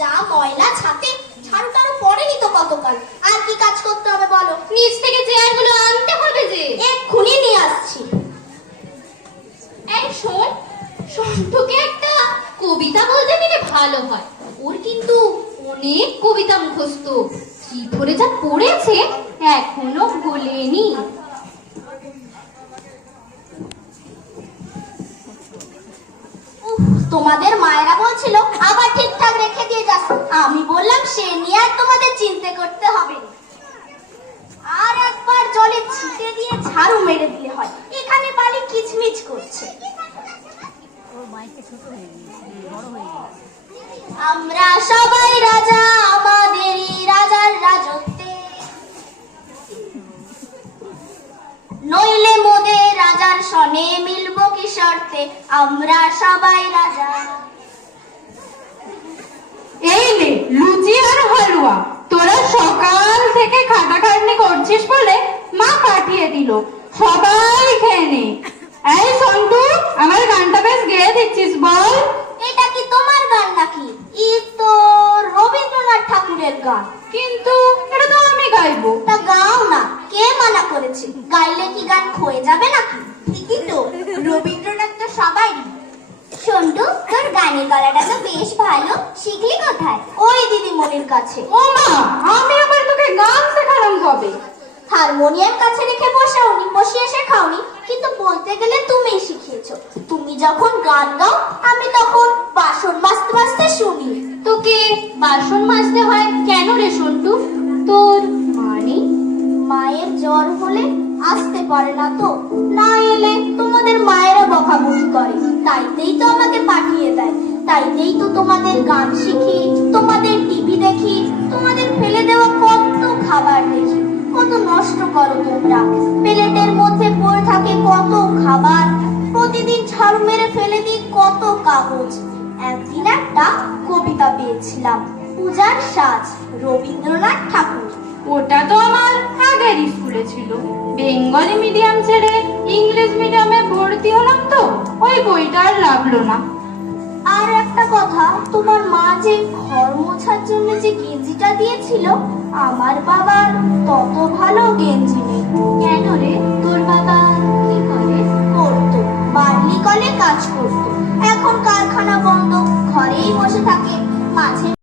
যা ময়লা ছাতে ঝাড়ু টাড়ু পড়েনি তো কতকাল। আর কি কাজ করতে হবে বলো? নিচ থেকে চেয়ারগুলো আনতে হবে যে। এক্ষুনি নিয়ে আসছি। এই শোন, সন্টুকে একটা কবিতা বলতে দিলে ভালো হয়। ওর কিন্তু অনেক কবিতা মুখস্থ, কি ধরে যা পড়েছে এখনো ভোলেনি। তোমাদের মায়েরা বলছিল আবার ঠিকঠাক রেখে দিয়ে যাস। আমি বললাম সে নিয়ে আর তোমাদের চিন্তা করতে হবে না। আর একবার জলে ছিটে দিয়ে ঝাড়ু মেরে দিলে হয়। এখানে বালি কিচমিচ করছে। আমরা সবাই রাজা, আমাদেরই রাজার রাজত্বে, নইলে মোদের রাজার সনে মিলব কি শর্তে। আমরা সবাই রাজা। এই নে লুচি আর হালুয়া, তোরা সকাল থেকে খাটাখাটনি করছিস বলে মা পাঠিয়ে দিল, সবাই খেয়ে নে। এই সন্টু, আমার গানটা বেশ গেয়ে দিচ্ছিস বল। এটা কি তোমার গান নাকি? ই তো রবীন্দ্রনাথ ঠাকুরের গান। কিন্তু এটা তো আমি গাইবো। তা গাও না, কে মানা করেছে? গাইলে কি গান ক্ষয়ে যাবে নাকি? ঠিকই তো, রবীন্দ্রনাথ তো সবাই। সন্টু, তোর গানের গলাটা তো বেশ ভালো, শিখলি কোথায়? ওই দিদিমণির কাছে। ও মা, আমি আবার তোকে গান শেখালাম কবে? হারমোনিয়াম কাছে রেখে বসিয়ে শেখাওনি, কিন্তু বলতে গেলে তুমিই শিখিয়েছো। তুমি যখন গান গাও আমি তখন বাসন মাজতে মাজতে শুনি। তোকে বাসন মাজতে হয় কেন রে সন্টু? তোর মানে? মায়ের জ্বর হলে আসতে পারে না তো, না এলে তোমাদের মায়েরা বকাবকি করে, তাইতেই তো আমাকে পাঠিয়ে দেয়। তাইতেই তো তোমাদের গান শিখি, তোমাদের টিভি দেখি, তোমাদের ফেলে দেওয়া কত খাবার দেখি। কত নষ্ট করো তোমরা, প্লেটের মধ্যে পড়ে থাকে কত খাবার, প্রতিদিন ঝাড়ু মেরে ফেলে দিই কত কাগজ। একদিন একটা কবিতা পেয়েছিলাম, পূজার সাজ, রবীন্দ্রনাথ ঠাকুর। ওটা তো আমার আগের স্কুলে ছিল, বেঙ্গলি মিডিয়াম ছেড়ে ইংলিশ মিডিয়ামে ভর্তি হলাম তো ওই বইটা আর লাগলো না। আর একটা কথা, তোমার মা যে ঘর মোছার জন্য যে গেঞ্জিটা দিয়েছিল, আমার বাবার তত ভালো গেঞ্জি নেই। কেন রে, তোর বাবা কি করে? করতো, বার্লি কলে কাজ করতো। এখন কারখানা বন্ধ, ঘরেই বসে থাকে। মাঝে